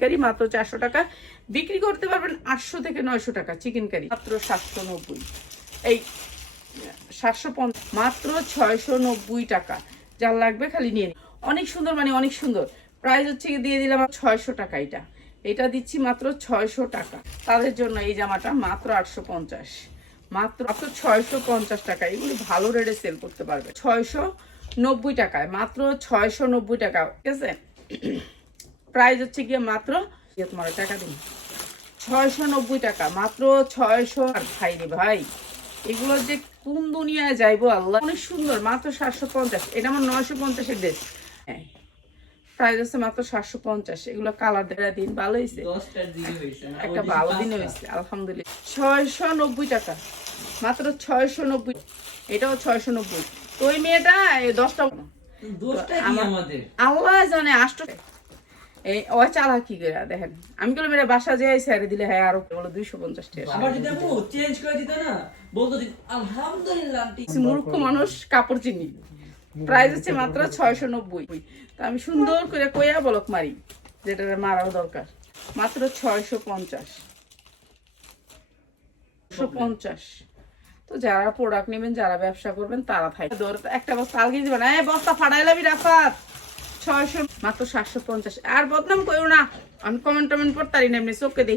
কারি মাত্র চারশো টাকা। বিক্রি করতে পারবেন আটশো থেকে নয়শো টাকা চিকেন কারি মাত্র সাতশো নব্বই। এই, সাতশো পঞ্চাশ মাত্র ছয়শো নব্বই টাকা। যার লাগবে খালি নিয়ে অনেক সুন্দর মানে অনেক সুন্দর। প্রাইস হচ্ছে দিয়ে দিলাম ছয়শো টাকা এটা। এটা দিচ্ছি মাত্র ছয়শো টাকা। তাদের জন্য এই জামাটা মাত্র আটশো পঞ্চাশ। মাত্র মাত্র ছয়শো পঞ্চাশ টাকা। এগুলি ভালো রেটে সেল করতে পারবে। ছয়শো নব্বই টাকায়। মাত্র ছয়শো নব্বই টাকা। ঠিক আছে? প্রাইস হচ্ছে গিয়ে মাত্র তোমার টাকা দিন। ছয়শো নব্বই টাকা মাত্র ছয়শো আর ভাই রে ভাই এগুলো যে কোন দুনিয়ায় যাইবো আল্লাহ? অনেক সুন্দর মাত্র সাতশো পঞ্চাশ এটা আমার নয়শো পঞ্চাশের ড্রেস হ্যাঁ প্রাইস আছে মাত্র সাতশো পঞ্চাশ এগুলো কালার দিন ভালো হয়েছে একটা ভালো দিনে। হয়েছে আলহামদুলিল্লাহ। ছয়শো নব্বই টাকা মাত্র ছয়শো নব্বই এটাও ছয়শো নব্বই তো ওই মেয়েটা দশটা আমাদের? আল্লাহ জানে আষ্ট এই ও চালা কি করে দেখেন। আমি বলে মেয়েরা বাসা যাই স্যারে দিলে হ্যাঁ আরও বলো দুইশো পঞ্চাশ টাকা আবার যদি আপু চেঞ্জ করে দিত না বলতো আলহামদুলিল্লাহ মূর্খ মানুষ কাপড় চিনি। প্রাইস হচ্ছে মাত্র ছয়শো নব্বই। তা আমি সুন্দর করে কইয়া বলক মারি যেটা মারার দরকার। মাত্র ছয়শো পঞ্চাশ। পঞ্চাশ। তো যারা প্রোডাক্ট নেবেন যারা ব্যবসা করবেন তারা দৌড়াতে একটা বস্তা আলগিয়ে দিবেন। এই বস্তা ফাটাইলাবি রাফাত ছয়শো, মাত্র সাতশো পঞ্চাশ। আর বদনাম করো না, আমি কমেন্ট টমেন্ট পড়তারি না, এমনি চোখে দেখি